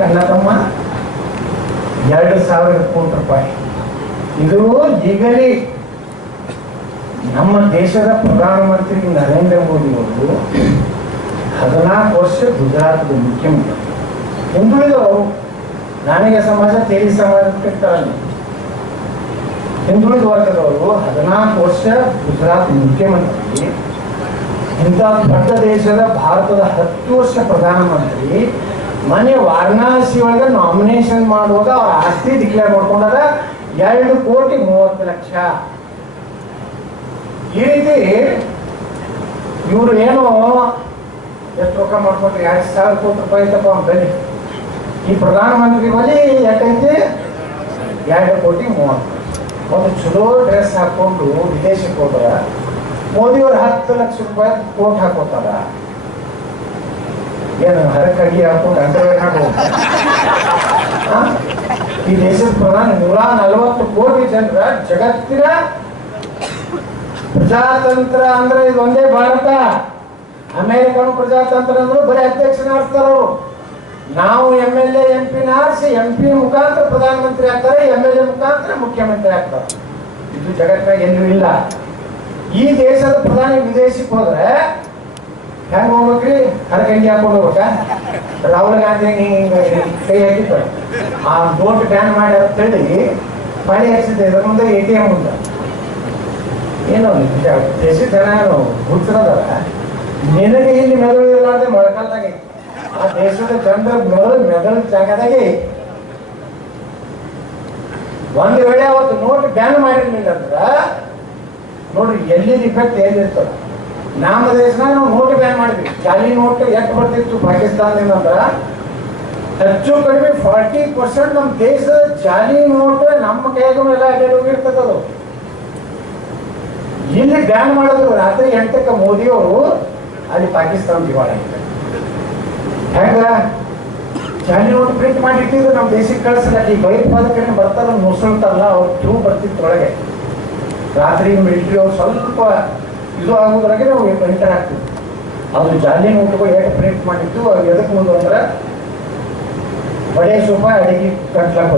ತಮ್ಮ? ಎರಡು ಸಾವಿರ ಕೋಟಿ ರೂಪಾಯಿ. ಇದು ಈಗಲೇ ನಮ್ಮ ದೇಶದ ಪ್ರಧಾನಮಂತ್ರಿ ನರೇಂದ್ರ ಮೋದಿ ಅವರು ಹದಿನಾಲ್ಕು ವರ್ಷ ಗುಜರಾತ್ದ ಮುಖ್ಯಮಂತ್ರಿ. ಹಿಂದುಳಿದವರು ನಾಣಿಗೆ ಸಮಾಜ ತೇರಿ ಸಮಾಜ ಇರ್ತಾರಲ್ಲ ಹಿಂದುಳಿದ ವರ್ಗದವರು ಹದಿನಾಲ್ಕು ವರ್ಷ ಗುಜರಾತ್ ಮುಖ್ಯಮಂತ್ರಿ. ಇಂಥ ದೊಡ್ಡ ದೇಶದ ಭಾರತದ ಹತ್ತು ವರ್ಷ ಪ್ರಧಾನಮಂತ್ರಿ. ಮನೆ ವಾರಣಾಸಿ ಒಳಗೆ ನಾಮಿನೇಷನ್ ಮಾಡುವಾಗ ಅವ್ರ ಆಸ್ತಿ ಡಿಕ್ಲೇರ್ ಮಾಡ್ಕೊಂಡಾಗ ಎರಡು ಕೋಟಿ ಮೂವತ್ತು ಲಕ್ಷ. ಈ ರೀತಿ ಇವರು ಏನು ಎಷ್ಟು ರೊಕ್ಕ ಮಾಡ್ಕೊಟ್ರಿ? ಎರಡು ಸಾವಿರ ಕೋಟಿ ರೂಪಾಯಿ ಐತಪ್ಪ ಬನ್ನಿ ಈ ಪ್ರಧಾನಮಂತ್ರಿ ಬಳಿ ಯಾಕೈತಿ? ಎರಡು ಕೋಟಿ ಮೂವತ್ತು ಒಂದು ಚಲೋ ಡ್ರೆಸ್ ಹಾಕೊಂಡು ವಿದೇಶಕ್ಕೆ ಹೋದ್ರ ಮೋದಿಯವ್ರು ಹತ್ತು ಲಕ್ಷ ರೂಪಾಯಿ ಕೋಟ್ ಹಾಕೋತಾರ. ಏನು ಹರಕ್ಕಾಗಿ ಹಾಕೊಂಡು? ಈ ದೇಶದ ಪ್ರಧಾನಿ ನೂರ ನಲವತ್ತು ಕೋಟಿ ಜನರ ಜಗತ್ತಿನ ಪ್ರಜಾತಂತ್ರ ಅಂದ್ರೆ ಇದು ಒಂದೇ ಭಾರತ. ಅಮೆರಿಕನ್ ಪ್ರಜಾತಂತ್ರ ಅಂದ್ರೆ ಬರೀ ಅಧ್ಯಕ್ಷನ ನಾವು ಎಂ ಎಲ್ ಎಂ ಪಿನ ಆರಿಸಿ ಎಂ ಪಿ ಮುಖಾಂತರ ಪ್ರಧಾನಮಂತ್ರಿ ಆಗ್ತಾರೆ ಎಂ ಎಲ್ ಎ ಮುಖಾಂತರ ಮುಖ್ಯಮಂತ್ರಿ ಆಗ್ತಾರೆ. ಇದು ಜಗತ್ತಿನಾಗ ಎಲ್ಲೂ ಇಲ್ಲ. ಈ ದೇಶದ ಪ್ರಧಾನಿ ವಿದೇಶಕ್ಕೆ ಹೋದ್ರೆ ಹೆಂಗ್ ಹೋಗ್ಬೇಕ್ರಿ? ಹರಗಂಗಿ ಹಾಕೊಂಡು ಹೋಗ್ಬೇಕಾ? ರಾಹುಲ್ ಗಾಂಧಿ ಹಿಂಗ ಕೈ ಹಾಕಿತ್ತು. ಆ ನೋಟ್ ಬ್ಯಾನ್ ಮಾಡಿ ಅಂತ ಹೇಳಿ ಪಡಿ ಹಚ್ಚಿದ್ದೆ ಇದ್ರ ಮುಂದೆ ಎ ಟಿ ಎಂ ಮುಂದೆ ಏನು ದೇಶದ ಜನ ಏನು ಹುಚ್ಚರದಲ್ಲ? ನಿನಗೆ ಇಲ್ಲಿ ಮೆದುಳು ಇರಲಾರ್ದೆ ಮೊಳಕಾಲ್ದಾಗೆ. ಆ ದೇಶದ ಜನರ ಮೆದುಳು ಮೆದುಳು ಜಾಗದಾಗೆ. ಒಂದು ವೇಳೆ ಅವತ್ತು ನೋಟ್ ಬ್ಯಾನ್ ಮಾಡಿರ್ಲಿಲ್ಲ ಅಂದ್ರ, ನೋಡ್ರಿ ಎಲ್ಲಿ ಇಫೆಕ್ಟ್ ಎಲ್ಲಿರ್ತದ ನಮ್ಮ ದೇಶದಾಗ ನಾವು ನೋಟ್ ಬ್ಯಾನ್ ಮಾಡಿದ್ವಿ. ಜಾಲಿ ನೋಟ್ ಎಷ್ಟು ಬರ್ತಿತ್ತು ಪಾಕಿಸ್ತಾನದಿಂದ ಅಂದ್ರ, ಹೆಚ್ಚು ಕಡಿಮೆ ಫಾರ್ಟಿ ಪರ್ಸೆಂಟ್ ನಮ್ಮ ದೇಶದ ಜಾಲಿ ನೋಟ್ ನಮ್ಮ ಕೈಗೂ ಎಲ್ಲ ಅಡ್ಡಾಡಿ ಹೋಗಿರ್ತದ ಅದು. ಇಲ್ಲಿ ಬ್ಯಾನ್ ಮಾಡಿದ್ರು ರಾತ್ರಿ ಎಂಟಕ್ಕೆ ಮೋದಿಯವರು, ಅಲ್ಲಿ ಪಾಕಿಸ್ತಾನ ದಿವಾಳ ಹೆಂಗ? ಜಾಲಿ ನೋಟ್ ಪ್ರಿಂಟ್ ಮಾಡಿ ಇಟ್ಟಿದ್ರು ನಮ್ಮ ದೇಶಕ್ಕೆ ಕಳಿಸಲ್ಲ. ಈ ಭಯೋತ್ಪಾದಕ ಬರ್ತಾರ ಮುಸುಳ್ತಾರಲ್ಲ ಅವ್ರು ಥ್ರೂ ಬರ್ತಿತ್ತು ಒಳಗೆ. ರಾತ್ರಿ ಮಿಲಿಟ್ರಿ ಅವ್ರು ಸ್ವಲ್ಪ ಇದು ಆಗೋದ್ರಾಗೆ ನಾವು ಎಂಟರ್ ಆಗ್ತೀವಿ ಅದು ಜಾಲಿ ನೋಟುಗಳು ಹೇಗೆ ಪ್ರಿಂಟ್ ಮಾಡಿತ್ತು ಅದು ಎದಕ್ಕೆ ಮುಂದೆ ಅಂದ್ರೆ ಬಡೇ ಸೋಫಾ ಅಡಿಗೆ ಕಟ್ಲಾಕ್